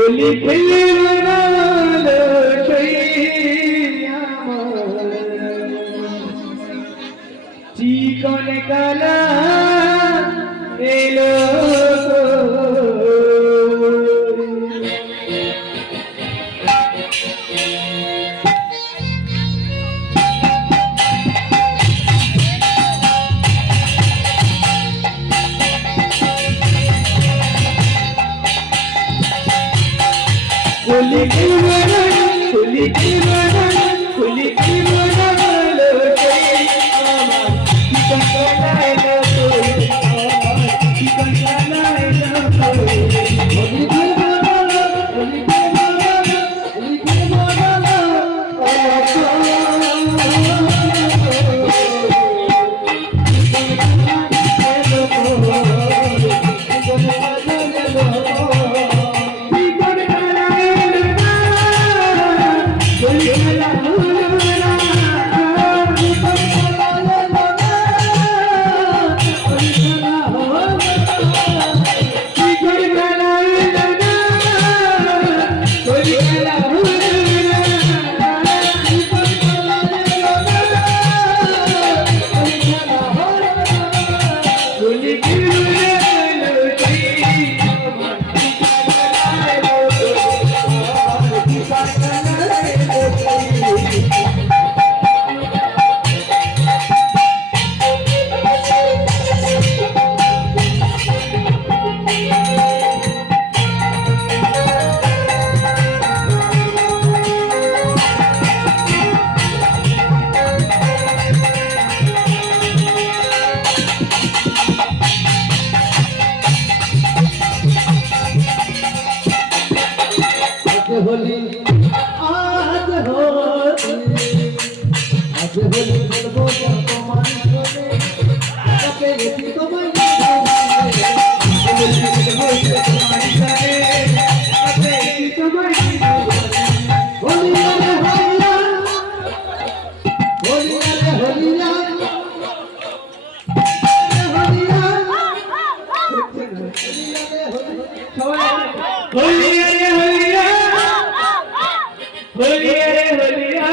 ওলি প্রেমালো চিকন কালা এলো Kuli kimana, kuli kimana, kuli kimana lo koi mama, chikan kana lo koi mama, chikan kana lo koi. Kuli kimana, kuli kimana, kuli kimana lo Holi आज होली आज होली बोलबो তোমার চলে কাপে গেছি তোমার होली रे होलिया होली रे होलिया होली रे होलिया होलिया रे होलिया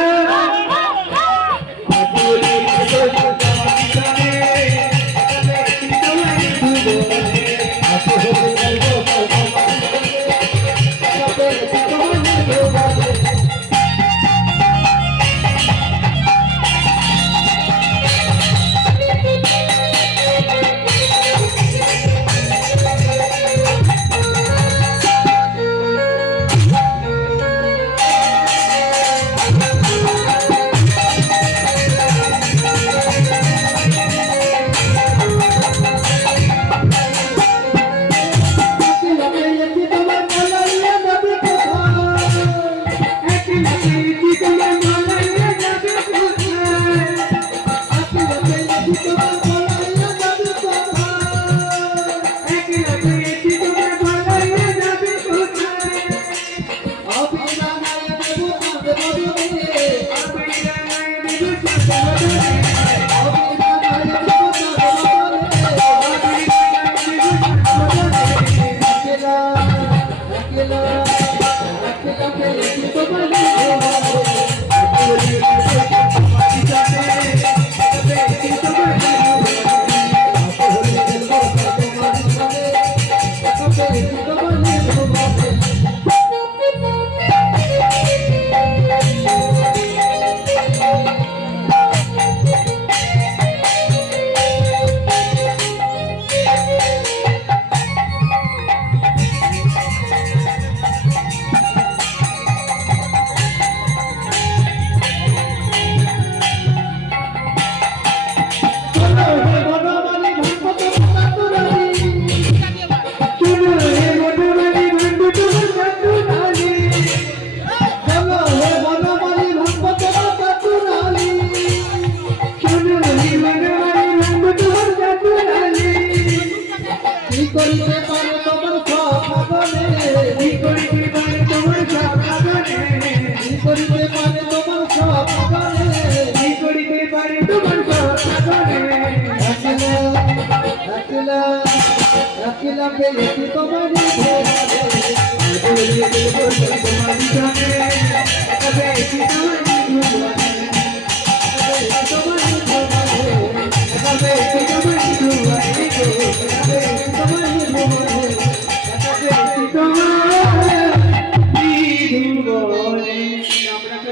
होली तो जाने अकेला पे तुम्हारी যাবে